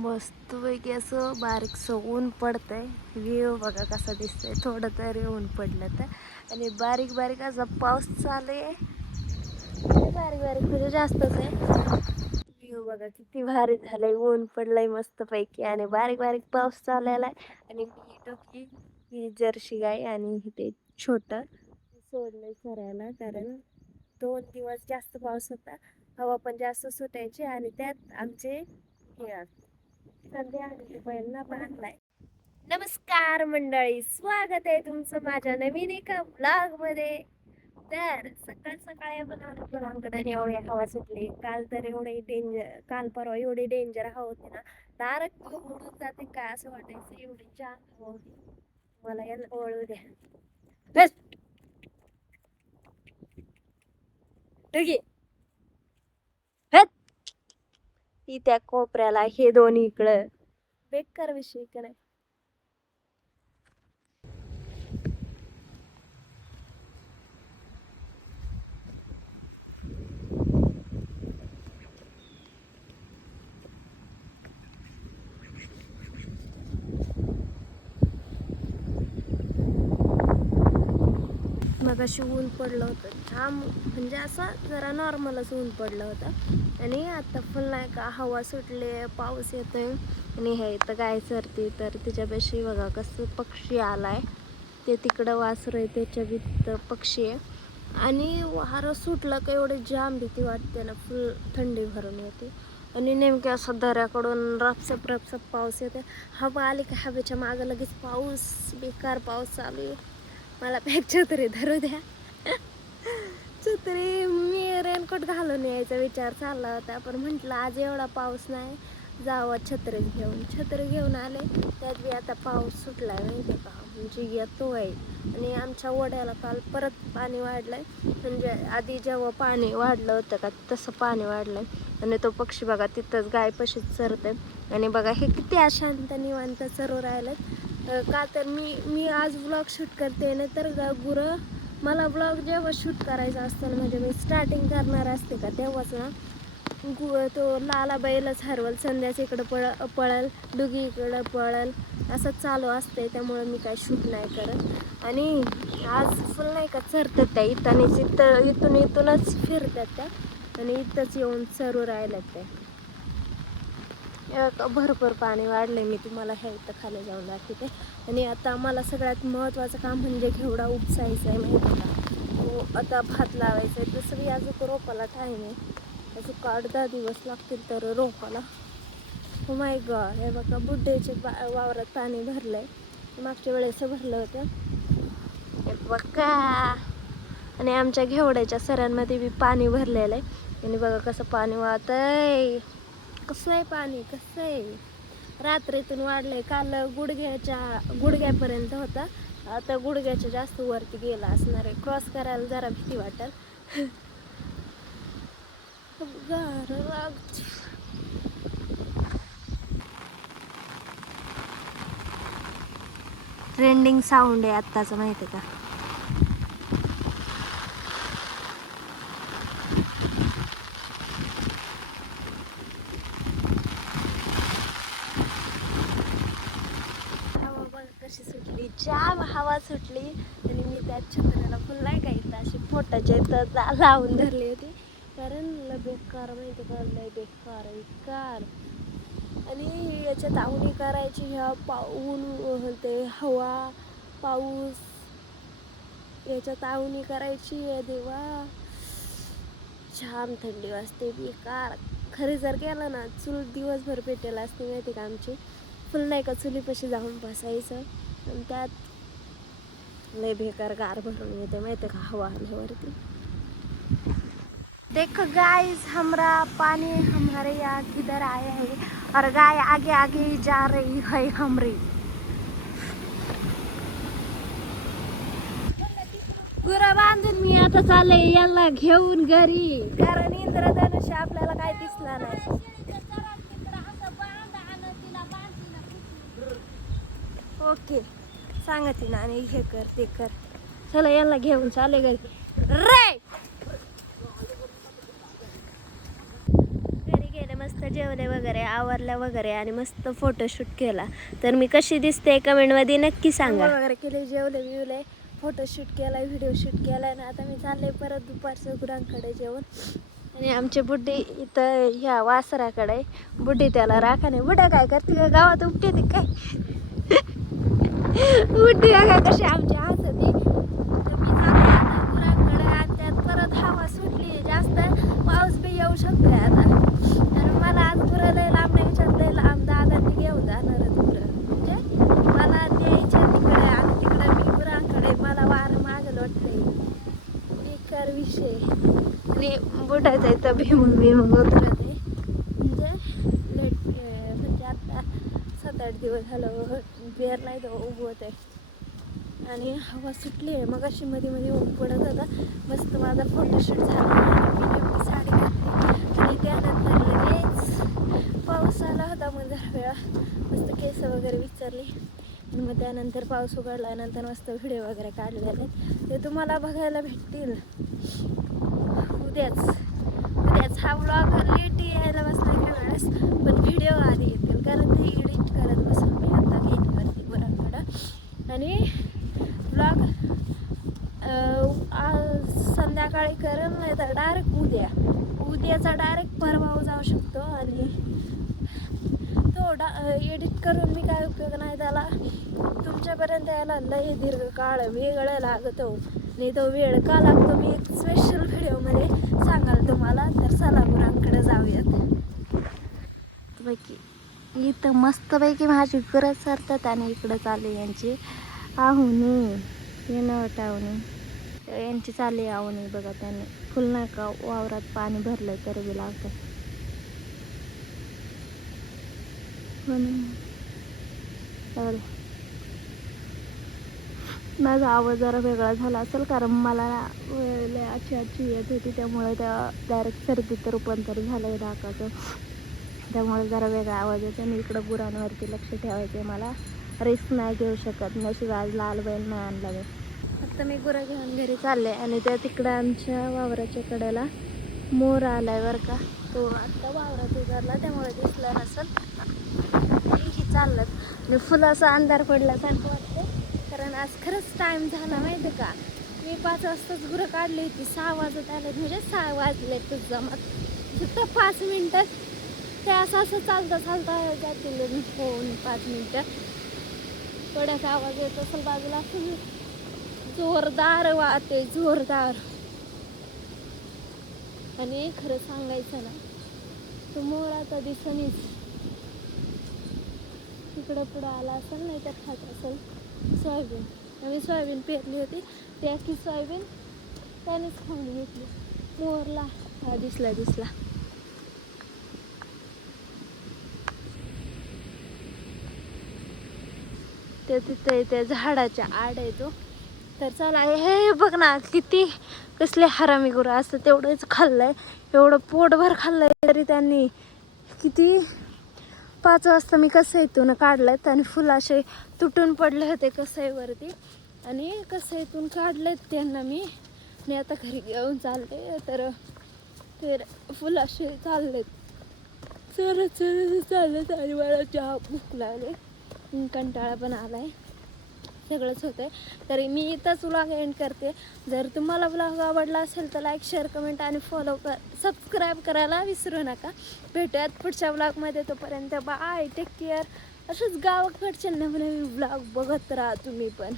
मस्तपैकी असं बारीकसं ऊन पडतंय. व्ह्यू बघा कसा दिसतंय. थोडं तरी ऊन पडलं तर, आणि बारीक बारीक असा पाऊस चालू आहे. बारीक बारीक म्हणजे जास्तच आहे. व्ह्यू बघा किती भारी झालंय. ऊन पडलंय मस्तपैकी आणि बारीक बारीक पाऊस चाललेला आहे. आणि मी टोकी ही जर्सी गाय आणि ते छोटं सोडलंय चरायला, कारण 2 दिवस जास्त पाऊस होता. हवा पण जास्त सुटायची आणि त्यात आमचे हे सध्या बैलना बांधलाय. नमस्कार मंडळी, स्वागत आहे तुमचं माझ्या नवीन एका ब्लॉग मध्ये. तर सकाळ सकाळी आपण आमकडे एवढी हवा सुटली. काल तर एवढे डेंजर, काल परवा एवढी डेंजर हवा होती ना, दारात उडून जाते काय असं वाटायचं. एवढी छान हवा होती. मला याला ओळू द्या. बस. ठीक आहे. ही त्या कोपऱ्याला, हे दोन्ही इकडं. बेकार विषय का नाही. मग अशी ऊन पडलं होतं छान, म्हणजे असं जरा नॉर्मलच ऊन पडलं होतं. आणि आता फुल नाही का हवा सुटले, पाऊस येतोय. आणि हे इथं गाय चरते, तर तिच्यापाशी बघा कसं पक्षी आलाय. ते तिकडं वासर आहे, त्याच्या भीत पक्षी आहे. आणि वारं सुटलं का एवढे जाम भीती वाटते ना, फुल थंडी भरून येते. आणि नेमक्या असं दऱ्याकडून रपसप रपसप पाऊस येते. हवा आली का हवेच्या मागं लगेच पाऊस, बेकार पाऊस चालू आहे. मला पॅक छत्री धरू द्या. छत्री मी रेनकोट घालून यायचा विचार चालला होता, पण म्हटलं आज एवढा पाऊस नाही, जावं छत्री घेऊन. छत्री घेऊन आले, त्यात बी आता पाऊस सुटलाय माहिती का, म्हणजे येतो आहे. आणि आमच्या ओढ्याला काल परत पाणी वाढलंय. म्हणजे आधी जेव्हा पाणी वाढलं होतं का तसं पाणी वाढलंय. आणि तो पक्षी बघा तिथंच गायपाशीच चरते. आणि बघा हे किती अशांत निवांत चरू राहिलेत. का तर मी आज व्लॉग शूट करते ना, तर गुरं मला व्लॉग जेव्हा शूट करायचा असतं ना, म्हणजे मी स्टार्टिंग करणार असते का तेव्हाच ना, तो लाला बैलच हरवल, संध्याच इकडं पळल, डुगी इकडं पळल, असं चालू असते. त्यामुळं मी काय शूट नाही करत. आणि आज फुल नाही का चरतात त्या इथं, इथूनच फिरतात त्या. आणि इथंच येऊन चरू राहिल्यात त्या. भरपूर पाणी वाढले, मी तुम्हाला हे इथं खाली जाऊन दाखवते. आणि आता मला सगळ्यात महत्त्वाचं काम म्हणजे घेवडा उपसायचा आहे माहिती का. तो आता भात लावायचा आहे. तसं बी अजून रोपाला टाईम आहे, अजून 8-10 दिवस लागतील तर रोपाला. हो माय गॉड, हे बघा बुड्डेचे वावरात पाणी भरलंय. मागच्या वेळेस भरलं होतं हे बघा. आणि आमच्या घेवड्याच्या सऱ्यांमध्ये बी पाणी भरलेलं आहे. आणि बघा कसं पाणी वाहतंय, कसं आहे पाणी, कसं आहे. रात्रीतून वाढलंय. काल गुडघ्यापर्यंत होता, आता गुडघ्याच्या जास्त वरती गेला असणार आहे. क्रॉस करायला जरा भीती वाटेल. ट्रेंडिंग साऊंड आहे आत्ताचं माहिती आहे का. कशी सुटली, जाम हवा सुटली. आणि मी त्या छत्र्याला फुल नाही का इथं अशी पोटाच्या इथं लावून धरली होती, कारण लय बेकार माहिती का, लय बेकार. आणि याच्यात आवणी करायची, ह्या ऊन ते हवा पाऊस, याच्यात आवणी करायची आहे देवा. छान थंडी वाजते, बेकार. खरी जर केलं ना, चूल दिवसभर पेटेल असते माहिती का आमची. फुल नाही का चुलीपाशी जाऊन बसायचं, आणि त्यात लय बेकार गार भरून येते माहिती का हवा आल्यावरती. देखो गाइस, हमरा पानी हमारे यहाँ किधर आया है, और गाय आगे आगे जा रही है हमरी. गुरा बांधून मी आता चालले याला घेऊन घरी, कारण इंद्रधनुष्य आपल्याला काय दिसला नाही. ओके सांगते ना, आणि हे कर ते कर. चला यांना घेऊन चाले घरी. घरी गेले, मस्त जेवले वगैरे आवरल्या वगैरे आणि मस्त फोटोशूट केला. तर मी कशी दिसते कमेंटमध्ये नक्की सांगा. वगैरे केले, जेवले बिवले, फोटोशूट केला, व्हिडिओ शूट केला आणि आता मी चालले परत दुपारचं गुरांकडे जेवण. आणि आमचे बुड्डी इथं ह्या वासराकडे. बुड्डी त्याला राखा नाही. बुड्या काय करते का गावात उपटे ते काय बुड्डी बघा कशी आमची हसते. तर मी चालले आता गुरांकडे आणि त्यात परत हवा सुटली जास्त, पाऊस बी येऊ शकतोय आता. तर मला आज गुरं लय लांब नाही विचारलंय, लांब दादांनी घेऊन जाणारच गुरं, म्हणजे मला न्यायच्या तिकडे आणि तिकडे मी गुरांकडे. मला वारं मागं लोटलंय बेकार विषय. आणि बुडायचा इथं भीमुंग उतरते, म्हणजे लेट म्हणजे आता 7-8 दिवस झालं पेरलाय तो उगवत आहे. आणि हवा सुटली आहे. मग अशी मध्ये मध्ये ऊन पडत होता. मस्त माझा फोटोशूट झाला. मी नेमकी साडी घातली आणि त्यानंतर लगेच पाऊस आला होता. मग जरा वेळा मस्त केस वगैरे विचारली आणि मग त्यानंतर पाऊस उघडल्यानंतर मस्त व्हिडिओ वगैरे काढलेले ते तुम्हाला बघायला भेटतील उद्याच. हा व्लॉग लेट यायला बसला काही वेळेस, पण व्हिडिओ आधी येतील कारण ते एडिट करत बसून मी आता गेली वरती गुरांकडं. आणि व्लॉग संध्याकाळी करेल, नाही तर डायरेक्ट उद्याचा डायरेक्ट परवा जाऊ शकतो. आणि तो एडिट करून मी काय उपयोग नाही त्याला. तुमच्यापर्यंत यायला लय दीर्घकाळ वेळ लागतो आणि तो वेळ का लागतो मी एक स्पेशल व्हिडिओमध्ये सांगाल तुम्हाला. तर चला गुरांकडे जाऊयात. पैकी इथं मस्तपैकी माझी गुरं सरतात आणि इकडं चालू यांची आहुनी यांची चालली आहुनी बघा. त्याने फुल नाही का वावरात पाणी भरलंय तरी बी लावतात. माझा आवाज जरा वेगळा झाला असेल कारण मला आची येत होती, त्यामुळे त्या डायरेक्ट सर्दीत रूपांतर झालं आहे नाकाचं. त्यामुळे जरा वेगळा आवाज येतो. आणि इकडं गुरांवरती लक्ष ठेवायचं मला, रिस्क नाही घेऊ शकत. नशीब आज लाल बैल नाही आणला मी. आता मी गुरं घेऊन घरी चालले आणि त्या तिकडं आमच्या वावराच्या कडेला मोर आलाय बरं का. तो आत्ता वावरात उतरला त्यामुळे दिसला नसेल. ही चाललं आणि फुलाचा अंधार पडल्यासारखं वाटतं कारण आज खरंच टाईम झाला माहिती का. मी 5 वाजताच गुरं काढली होती, 6 वाजत आले, म्हणजे 6 वाजले तुझ जमत फक्त 5 मिनटं. ते असं चालता जातील फोन 5 मिनटं. थोड्यासा आवाज येत असेल बाजूला, असं जोरदार वाहते जोरदार. आणि खरं सांगायचं ना, तो मोर आता दिसणीच. तिकडं पुढं आला असेल, नाही तर खात असेल सोयाबीन. आम्ही सोयाबीन पेरली होती, त्या की सोयाबीन त्यानेच खाऊन घेतली. मोरला हा दिसला ते तिथे त्या झाडाच्या आड येतो. तर चला हे बघ ना किती कसले हरामी गुरं असतं. तेवढंच खाल्लंय, एवढं पोटभर खाल्लंय तरी त्यांनी किती. 5 वाजता मी कसं इथून काढलेत आणि फुलं असे तुटून पडले होते कसईवरती आणि कसईतून काढलेत त्यांना मी. आणि आता घरी घेऊन चालले. तर फुलं असे चाललेत चरत चाललेत आणि मला चहा भूक लागले, कंटाळा पण आलाय, सगळंच होतंय. तरी मी इथंच व्लॉग एंड करते. जर तुम्हाला व्लॉग आवडला असेल तर लाईक, शेअर, कमेंट आणि सबस्क्राईब करायला विसरू नका. भेटूयात पुढच्या व्लॉगमध्ये. तोपर्यंत बाय, टेक केअर. असेच गावाकडचे नवीन व्लॉग बघत राहा तुम्ही पण.